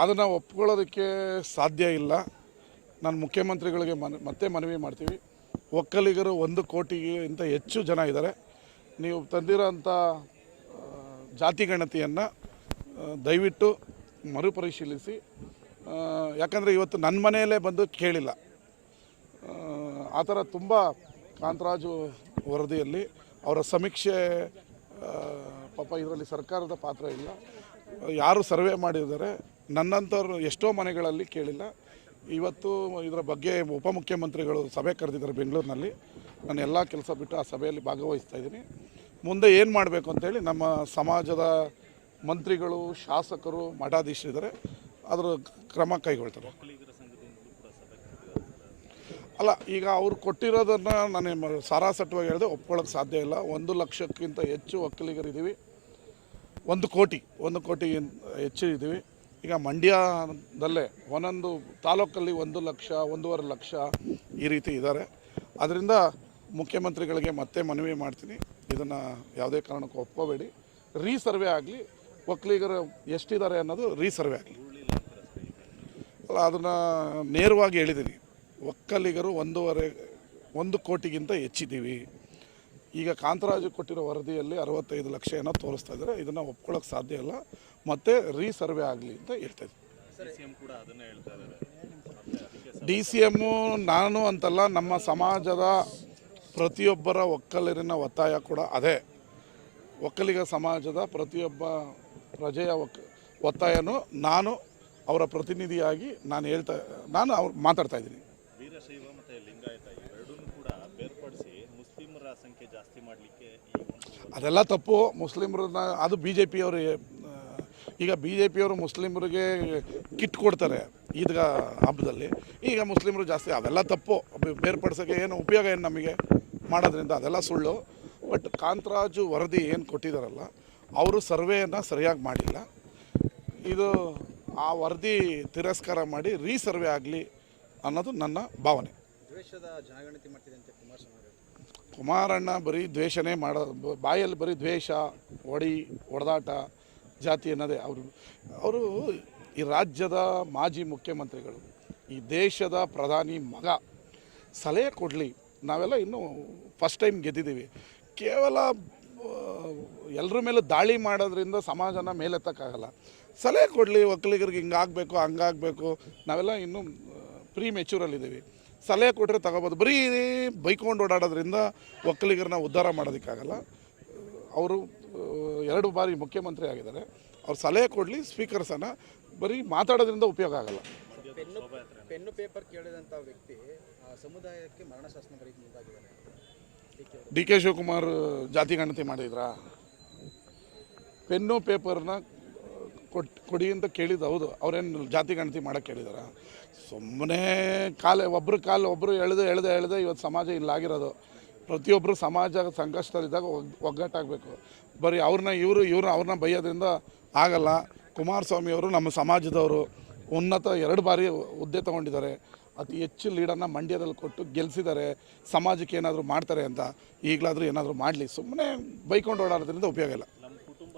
ಅದನ್ನು ಒಪ್ಕೊಳ್ಳೋದಕ್ಕೆ ಸಾಧ್ಯ ಇಲ್ಲ. ನಾನು ಮುಖ್ಯಮಂತ್ರಿಗಳಿಗೆ ಮತ್ತೆ ಮನವಿ ಮಾಡ್ತೀವಿ. ಒಕ್ಕಲಿಗರು 1 ಕೋಟಿಗಿಂತ ಹೆಚ್ಚು ಜನ ಇದ್ದಾರೆ. ನೀವು ತಂದಿರೋಂಥ ಜಾತಿ ಗಣತಿಯನ್ನು ದಯವಿಟ್ಟು ಮರುಪರಿಶೀಲಿಸಿ. ಯಾಕಂದರೆ ಇವತ್ತು ನನ್ನ ಮನೆಯಲ್ಲೇ ಬಂದು ಕೇಳಿಲ್ಲ. ಆ ಥರ ತುಂಬ ಕಾಂತರಾಜು ವರದಿಯಲ್ಲಿ ಅವರ ಸಮೀಕ್ಷೆ ಪಾಪ ಇದರಲ್ಲಿ ಸರ್ಕಾರದ ಪಾತ್ರ ಇಲ್ಲ. ಯಾರು ಸರ್ವೆ ಮಾಡಿದ್ದಾರೆ, ನನ್ನಂಥವ್ರು ಎಷ್ಟೋ ಮನೆಗಳಲ್ಲಿ ಕೇಳಿಲ್ಲ. ಇವತ್ತು ಇದರ ಬಗ್ಗೆ ಉಪಮುಖ್ಯಮಂತ್ರಿಗಳು ಸಭೆ ಕರೆದಿದ್ದಾರೆ ಬೆಂಗಳೂರಿನಲ್ಲಿ. ನಾನು ಎಲ್ಲ ಕೆಲಸ ಬಿಟ್ಟು ಆ ಸಭೆಯಲ್ಲಿ ಭಾಗವಹಿಸ್ತಾ ಇದ್ದೀನಿ. ಮುಂದೆ ಏನು ಮಾಡಬೇಕು ಅಂತೇಳಿ ನಮ್ಮ ಸಮಾಜದ ಮಂತ್ರಿಗಳು, ಶಾಸಕರು, ಮಠಾಧೀಶರಿದ್ದಾರೆ, ಅದರ ಕ್ರಮ ಕೈಗೊಳ್ತಾರೆ. ಅಲ್ಲ, ಈಗ ಅವ್ರು ಕೊಟ್ಟಿರೋದನ್ನು ನಾನು ಸಾರಾಸಟ್ಟವಾಗಿ ಹೇಳಿದೆ, ಒಪ್ಕೊಳ್ಳೋಕ್ಕೆ ಸಾಧ್ಯ ಇಲ್ಲ. 1 ಲಕ್ಷಕ್ಕಿಂತ ಹೆಚ್ಚು ಒಕ್ಕಲಿಗರಿದ್ದೀವಿ. 1 ಕೋಟಿಗಿಂತ ಹೆಚ್ಚು ಇದ್ದೀವಿ. ಈಗ ಮಂಡ್ಯದಲ್ಲೇ ಒಂದೊಂದು ತಾಲೂಕಲ್ಲಿ 1 ಲಕ್ಷ, 1.5 ಲಕ್ಷ ಈ ರೀತಿ ಇದ್ದಾರೆ. ಅದರಿಂದ ಮುಖ್ಯಮಂತ್ರಿಗಳಿಗೆ ಮತ್ತೆ ಮನವಿ ಮಾಡ್ತೀನಿ, ಇದನ್ನು ಯಾವುದೇ ಕಾರಣಕ್ಕೂ ಒಪ್ಕೋಬೇಡಿ. ರೀಸರ್ವೆ ಆಗಲಿ, ಒಕ್ಕಲಿಗರು ಎಷ್ಟಿದ್ದಾರೆ ಅನ್ನೋದು ರೀಸರ್ವೆ ಆಗಲಿ. ಅಲ್ಲ, ಅದನ್ನು ನೇರವಾಗಿ ಹೇಳಿದ್ದೀನಿ. ಒಕ್ಕಲಿಗರು 1 ಕೋಟಿಗಿಂತ ಹೆಚ್ಚಿದ್ದೀವಿ. ಈಗ ಕಾಂತರಾಜು ಕೊಟ್ಟಿರೋ ವರದಿಯಲ್ಲಿ 65 ಲಕ್ಷ ಏನೋ ತೋರಿಸ್ತಾ ಇದ್ದಾರೆ. ಇದನ್ನು ಒಪ್ಕೊಳ್ಳೋಕೆ ಸಾಧ್ಯ ಇಲ್ಲ. ಮತ್ತೆ ರೀಸರ್ವೆ ಆಗಲಿ ಅಂತ ಹೇಳ್ತಾ ಇದ್ದೀನಿ. DCM ನಾನು ಅಂತಲ್ಲ, ನಮ್ಮ ಸಮಾಜದ ಪ್ರತಿಯೊಬ್ಬರ ಒಕ್ಕಲಿಗರ ಒತ್ತಾಯ ಕೂಡ ಅದೇ. ಒಕ್ಕಲಿಗ ಸಮಾಜದ ಪ್ರತಿಯೊಬ್ಬ ಪ್ರಜೆಯ ಒತ್ತಾಯನೂ ನಾನು ಅವರ ಪ್ರತಿನಿಧಿಯಾಗಿ ನಾನು ಅವ್ರು ಮಾತಾಡ್ತಾ ಇದ್ದೀನಿ. ವೀರಶೈವ ಮತ್ತು ಲಿಂಗಾಯತ ಎರಡನ್ನೂ ಕೂಡ ಬೇರ್ಪಡಿಸಿ ಮುಸ್ಲಿಮರ ಸಂಖ್ಯೆ ಜಾಸ್ತಿ ಮಾಡಲಿಕ್ಕೆ ಅದೆಲ್ಲ ತಪ್ಪು. ಮುಸ್ಲಿಮರನ್ನ ಅದು BJPಯವರು, ಈಗ BJPಯವರು ಮುಸ್ಲಿಮರಿಗೆ ಕಿಟ್ ಕೊಡ್ತಾರೆ ಈದ್ಗಾ ಹಬ್ಬದಲ್ಲಿ. ಈಗ ಮುಸ್ಲಿಮರು ಜಾಸ್ತಿ, ಅವೆಲ್ಲ ತಪ್ಪು. ಬೇರ್ಪಡಿಸೋಕ್ಕೆ ಏನು ಉಪಯೋಗ, ಏನು ನಮಗೆ ಮಾಡೋದ್ರಿಂದ? ಅದೆಲ್ಲ ಸುಳ್ಳು. ಬಟ್ ಕಾಂತರಾಜು ವರದಿ ಏನು ಕೊಟ್ಟಿದ್ದಾರಲ್ಲ, ಅವರು ಸರ್ವೆಯನ್ನು ಸರಿಯಾಗಿ ಮಾಡಿಲ್ಲ. ಇದು ಆ ವರದಿ ತಿರಸ್ಕಾರ ಮಾಡಿ ರೀಸರ್ವೆ ಆಗಲಿ ಅನ್ನೋದು ನನ್ನ ಭಾವನೆ. ದ್ವೇಷದ ಜನಗಣತಿ ಮಾಡ್ತಿದೆ ಅಂತ ಕುಮಾರಣ್ಣ ಬರೀ ದ್ವೇಷನೇ ಮಾಡೋದು, ಬಾಯಲ್ಲಿ ಬರೀ ದ್ವೇಷ, ಹೊಡೆದಾಟ, ಜಾತಿ ಅನ್ನೋದೇ. ಅವರು ಈ ರಾಜ್ಯದ ಮಾಜಿ ಮುಖ್ಯಮಂತ್ರಿಗಳು, ಈ ದೇಶದ ಪ್ರಧಾನಿ ಮಗ. ಸಲಹೆ ಕೊಡಲಿ. ನಾವೆಲ್ಲ ಇನ್ನೂ ಫಸ್ಟ್ ಟೈಮ್ ಗೆದ್ದಿದ್ದೀವಿ. ಕೇವಲ ಎಲ್ಲರ ಮೇಲೂ ದಾಳಿ ಮಾಡೋದ್ರಿಂದ ಸಮಾಜನ ಮೇಲೆತ್ತಕ್ಕಾಗಲ್ಲ. ಸಲಹೆ ಕೊಡಲಿ, ಒಕ್ಕಲಿಗರಿಗೆ ಹಿಂಗಾಗಬೇಕು, ಹಂಗಾಗಬೇಕು. ನಾವೆಲ್ಲ ಇನ್ನೂ ಮೆಚೂರಲ್ಲಿದ್ದೀವಿ. ಸಲಹೆ ಕೊಟ್ಟರೆ ತಗೋಬೋದು. ಬರೀ ಬೈಕೊಂಡು ಓಡಾಡೋದ್ರಿಂದ ಒಕ್ಕಲಿಗರನ್ನ ಉದ್ಧಾರ ಮಾಡೋದಕ್ಕಾಗಲ್ಲ. ಅವರು 2 ಬಾರಿ ಮುಖ್ಯಮಂತ್ರಿ ಆಗಿದ್ದಾರೆ. ಅವ್ರು ಸಲಹೆ ಕೊಡಲಿ, ಸ್ವೀಕರಿಸೋಣ. ಬರೀ ಮಾತಾಡೋದ್ರಿಂದ ಉಪಯೋಗ ಆಗಲ್ಲ. ಪೆನ್ನು ಪೇಪರ್ ಕೇಳಿದಂಥ ವ್ಯಕ್ತಿ ಸಮುದಾಯಕ್ಕೆ ಮರಣಶಾಸನ ಬರೀಕ್ಕೆ ಮುಂದಾಗಿದ್ದಾರೆ. DK ಶಿವಕುಮಾರ್ ಜಾತಿ ಗಣತಿ ಮಾಡಿದ್ರಾ? ಪೆನ್ನು ಪೇಪರ್ನ ಕೊಡಿ ಅಂತ ಕೇಳಿದ್ದು ಹೌದು. ಅವ್ರೇನು ಜಾತಿ ಗಣತಿ ಮಾಡೋಕ್ಕೆ ಕೇಳಿದಾರ? ಸುಮ್ಮನೆ ಒಬ್ಬರು ಎಳೆದು ಇವತ್ತು ಸಮಾಜ ಇಲ್ಲಾಗಿರೋದು. ಪ್ರತಿಯೊಬ್ಬರು ಸಮಾಜ ಸಂಕಷ್ಟದಲ್ಲಿದ್ದಾಗ ಒಗ್ಗಟ್ಟಾಗಬೇಕು. ಬರೀ ಅವ್ರನ್ನ ಬೈಯೋದ್ರಿಂದ ಆಗಲ್ಲ. ಕುಮಾರಸ್ವಾಮಿ ಅವರು ನಮ್ಮ ಸಮಾಜದವರು, ಉನ್ನತ 2 ಬಾರಿ ಹುದ್ದೆ ತೊಗೊಂಡಿದ್ದಾರೆ. ಅತಿ ಹೆಚ್ಚು ಲೀಡನ್ನು ಮಂಡ್ಯದಲ್ಲಿ ಕೊಟ್ಟು ಗೆಲ್ಲಿಸಿದ್ದಾರೆ. ಸಮಾಜಕ್ಕೆ ಏನಾದರೂ ಮಾಡ್ತಾರೆ ಅಂತ. ಈಗಲಾದರೂ ಏನಾದರೂ ಮಾಡಲಿ. ಸುಮ್ಮನೆ ಬೈಕೊಂಡು ಓಡಾಡೋದ್ರಿಂದ ಉಪಯೋಗ ಇಲ್ಲ. ನಮ್ಮ ಕುಟುಂಬ